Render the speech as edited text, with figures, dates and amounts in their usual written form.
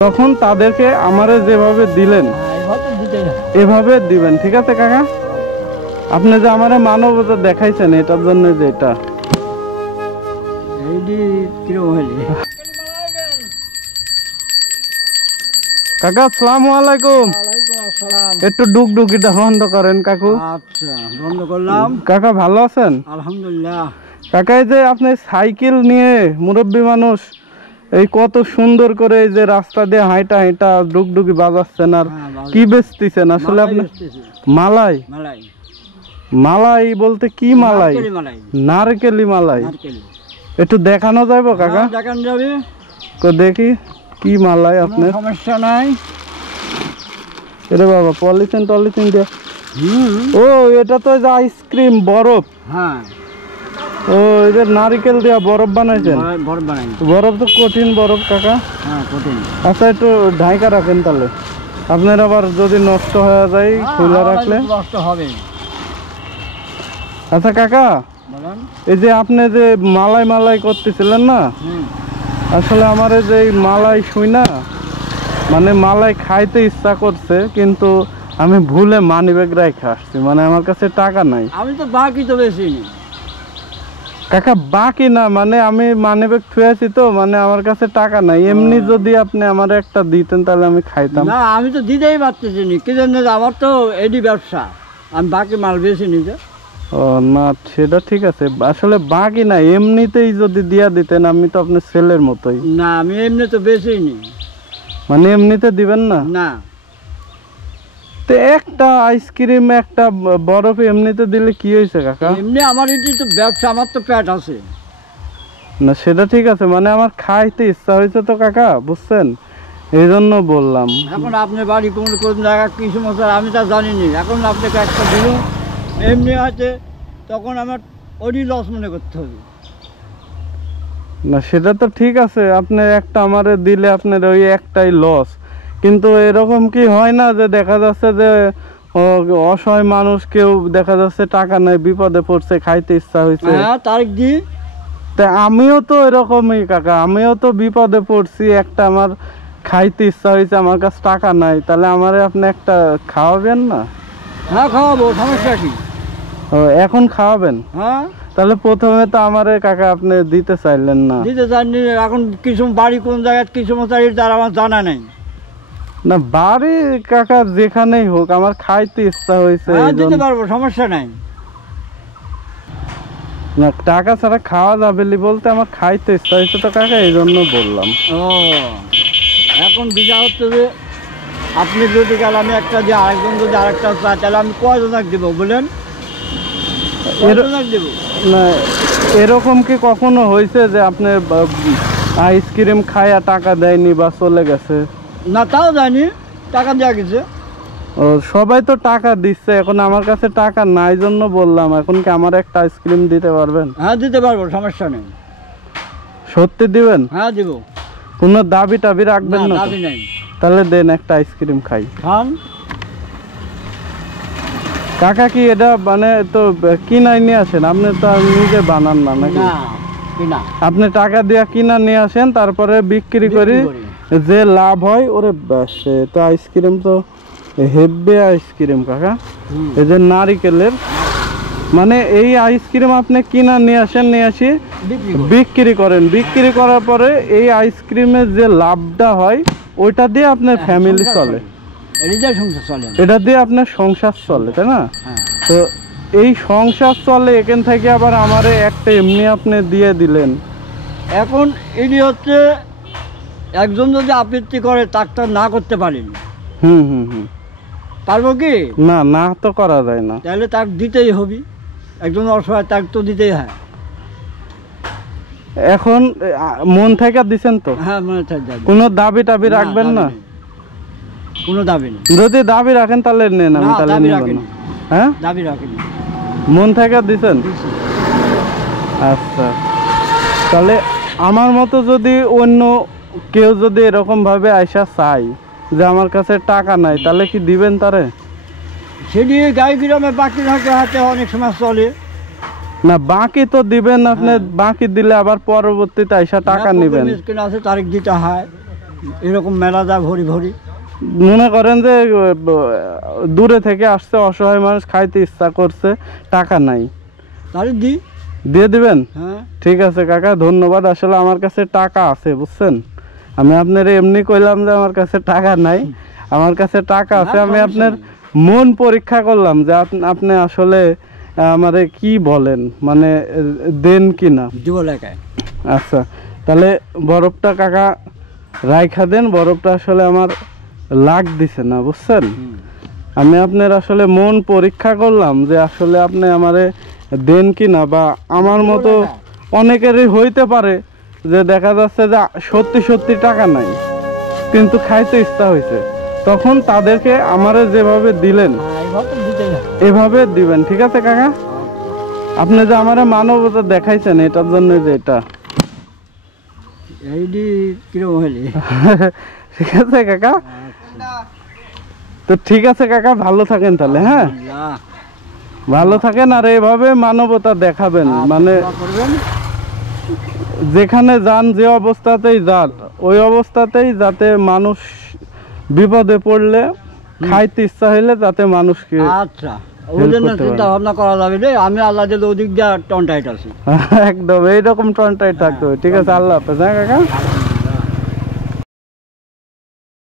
তখন তাদেরকে আমারে যেভাবে দিলেন এভাবে দিবেন, ঠিক আছে কাকা? আপনি যে আমারে মানবতা দেখাইছেন এটার জন্য যে এটা কাকা আসসালামু আলাইকুম। একটু ডুগডুগিটা বন্ধ করেন কাকু। আচ্ছা, বন্ধ করলাম। কাকা ভালো আছেন? আলহামদুলিল্লাহ। কাকা এই যে আপনি সাইকেল নিয়ে মুরব্বী মানুষ এই কত সুন্দর করে এই যে রাস্তা দিয়ে হাঁটা হাঁটা ডুগডুগি বাজাচ্ছেন, আর কি বেচতেছেন আসলে আপনি? মালাই? মালাই বলতে কি মালাই? নারকেলি মালাই। একটু দেখানো যাবে কাকা? দেখানো যাবে তো দেখি কি মালাই আপনার। সমস্যা নাই। এরে বাবা পলিথিন টলিথিন দিয়ে। ও এটা তো যে আইসক্রিম বরফ। হ্যাঁ, ও এদের নারকেল দিয়া বরফ বানাইছেন? বরফ বানাই। বরফ তো কঠিন বরফ কাকা। হ্যাঁ কঠিন। আচ্ছা একটু ঢাইকা রাখেন তাহলে, আপনার আবার যদি নষ্ট হয়ে যায় খোলা রাখলে নষ্ট হবে। আচ্ছা কাকা বলেন। এই যে আপনি যে মালাই মালাই করতেছিলেন না, আসলে আমার এই যে মালাই শুই না মানে মালাই খাইতে ইচ্ছা করছে, কিন্তু আমি ভুলে মানি ব্যাগ রেখে আসছি, মানে আমার কাছে টাকা নাই। আমি তো বাকি তো বেশি নি কাকা, বাকি না মানে আমি মানি ব্যাগ থুয়েছি তো, মানে আমার কাছে টাকা নাই। এমনি যদি আপনি আমার একটা দিতেন তাহলে আমি খাইতাম। না, আমি তো দিতেই পারতেছি নি, কি জন্য? আমার তো এডি ব্যবসা, আমি বাকি মাল বেশি নিতে। ও না, সেটা ঠিক আছে, আসলে বাকি না এমনিতেই যদি দিয়া দিতেন, আমি তো আপনার ছেলের মতোই। না, আমি এমনি তো বেশি নি। মানে এমনিতে দিবেন না? না, তো একটা আইসক্রিম একটা বরফ এমনিতে দিলে কি হয়েছে কাকা? এমনি আমার এটি তো ব্যবসা, আমার তো পেট আছে। না সেটা ঠিক আছে, মানে আমার খাইতে ইচ্ছা হয়েছে তো কাকা, বুঝছেন, এই জন্য বললাম। এখন আপনার বাড়ি কোন কোন জায়গা কি সমস্যা আমি তা জানি নি। এখন আপনাকে একটা দিল এমনি আছে, তখন আমার ওরই লস মনে করতে হবে। না সেটা তো ঠিক আছে, আপনি একটা আমারে দিলে আপনার ওই একটাই লস, কিন্তু এরকম কি হয় না যে দেখা যাচ্ছে যে অসহায় মানুষ কেউ দেখা যাচ্ছে টাকা নাই, বিপদে পড়ছে, খাইতে ইচ্ছা হয়েছে। হ্যাঁ, তারিখ দি। তা আমিও তো এরকমই কাকা, আমিও তো বিপদে পড়ছি, একটা আমার খাইতে ইচ্ছা হয়েছে, আমার কাছে টাকা নাই, তাহলে আমারে আপনি একটা খাওয়াবেন না? হ্যাঁ খাওয়াবো, সমস্যা কি? ও এখন খাওয়াবেন? হ্যাঁ। তাহলে প্রথমে তো আমারে কাকা আপনি দিতে চাইলেন না। দিতে চাইনি, এখন কিছু বাড়ি কোন জায়গায় কি সমস্যা তার আমার জানা নেই। না বাড়ি কাকা যেখানেই হোক, আমার খাইতে ইচ্ছা হয়েছে। দিতে পারবো, সমস্যা নাই। না টাকা ছাড়া খাওয়া যাবে বলতে আমার খাইতে ইচ্ছা হয়েছে তো কাকা, এই জন্য বললাম। ও এখন বিচার হচ্ছে যে আপনি যদি গেল আমি একটা দিয়ে আরেকজন যদি আরেকটা চাই, তাহলে আমি কয়জনক দেবো বলেন? কয়জনক দেবো? না এরকম কি কখনো হয়েছে যে আপনি আইসক্রিম খায়া টাকা দেয়নি বা চলে গেছে? না, তাও জানি, টাকা দেওয়া গেছে। ও সবাই তো টাকা দিচ্ছে, এখন আমার কাছে টাকা নাই জন্য বললাম। এখন কি আমার একটা আইসক্রিম দিতে পারবেন? হ্যাঁ দিতে পারবো, সমস্যা নেই। সত্যি দিবেন? হ্যাঁ দিব। কোনো দাবি টাবি রাখবেন না? দাবি নাই। তাহলে দেন একটা আইসক্রিম খাই। খান। কাকা কি এটা মানে তো কিনাই নিয়ে আসেন? আপনি তো নিজে বানান না নাকি? না, আপনি টাকা দিয়ে কিনা নিয়ে আসেন, তারপরে বিক্রি করি, যে লাভ হয় ওরে ব্যাস। তো আইসক্রিম তো হেভি আইসক্রিম কাকা, এই যে নারিকেলের, মানে এই আইসক্রিম আপনি কিনা নিয়ে আসেন, নিয়ে আসি বিক্রি করেন, বিক্রি করার পরে এই আইসক্রিমের যে লাভটা হয় ওইটা দিয়ে আপনার ফ্যামিলি চলে, এটা দিয়ে আপনার সংসার চলে, তাই না? তো এই সংসার চলে, এখান থেকে আবার আমারে একটা এমনি আপনি দিয়ে দিলেন। এখন এটি হচ্ছে একজন যদি আবৃত্তি করে তাকে না করতে পারেন। পারবো কি? না, না তো করা যায় না। তাহলে তাকে দিতেই হবে, একজন অসহায় তাকে তো দিতেই হয়। এখন মন থেকে দিছেন তো? হ্যাঁ, মনে থাকে। কোনো দাবি টাবি রাখবেন না? কোনো দাবি নেই। যদি দাবি রাখেন তাহলে নেন, আমি তাহলে নেব না। হ্যাঁ, দাবি রাখেনি, মন থেকে দিছেন? আচ্ছা, তাহলে আমার মতো যদি অন্য কেউ যদি এরকম ভাবে আইসা চাই যে আমার কাছে টাকা নাই, তাহলে কি দিবেন তারে? সেটি গাই গ্রামে বাকি থাকে হাতে অনেক সময় চলে না। বাকি তো দিবেন আপনি, বাকি দিলে আবার পরবর্তীতে আইসা টাকা নেবেন। আছে, তারিখ দিতে হয়। এরকম মেলা যায় ভরি ভরি। মনে করেন যে দূরে থেকে আসছে অসহায় মানুষ, খাইতে ইচ্ছা করছে, টাকা নাই, তাহলে দিই। দিয়ে দিবেন? হ্যাঁ ঠিক আছে কাকা, ধন্যবাদ। আসলে আমার কাছে টাকা আছে বুঝছেন, আমি আপনার এমনি কইলাম যে আমার কাছে টাকা নাই, আমার কাছে টাকা আছে। আমি আপনার মন পরীক্ষা করলাম যে আপনি আসলে আমারে কি বলেন, মানে দেন কি না। দিব লেখায়। আচ্ছা তাহলে বরফটা কাকা রাইখা দেন, বরফটা আসলে আমার লাগ দিছে না বুঝছেন। আমি আপনার আসলে মন পরীক্ষা করলাম যে আসলে আপনি আমারে দেন কি না, বা আমার মতো অনেকেরই হইতে পারে যে দেখা যাচ্ছে যে সত্যি সত্যি টাকা নাই কিন্তু খাইতে ইচ্ছা হয়েছে, তখন তাদেরকে আমারে যেভাবে দিলেন এভাবে দিবেন, ঠিক আছে কাকা? আপনি যে আমারে মানবতা দেখাইছেন এটার জন্য, যে এটা এইডি কিরকম হইলি। ঠিক আছে কাকা, তো ঠিক আছে কাকা, ভালো থাকেন তাহলে। হ্যাঁ ভালো থাকেন, আর এভাবে মানবতা দেখাবেন, মানে করবেন যেখানে যান যে অবস্থাতেই যান ওই অবস্থাতেই যাতে মানুষ বিপদে পড়লে খাইতে ইচ্ছা হইলে যাতে মানুষকে আচ্ছা ওই জন্য চিন্তা ভাবনা করা যাবে রে। আমি আল্লাহ দিলে ওদিক দিয়ে টনটাইট আছি একদম এইরকম টনটাই থাকতে হবে। ঠিক আছে, আল্লাহ হাফেজ। হ্যাঁ কাকা।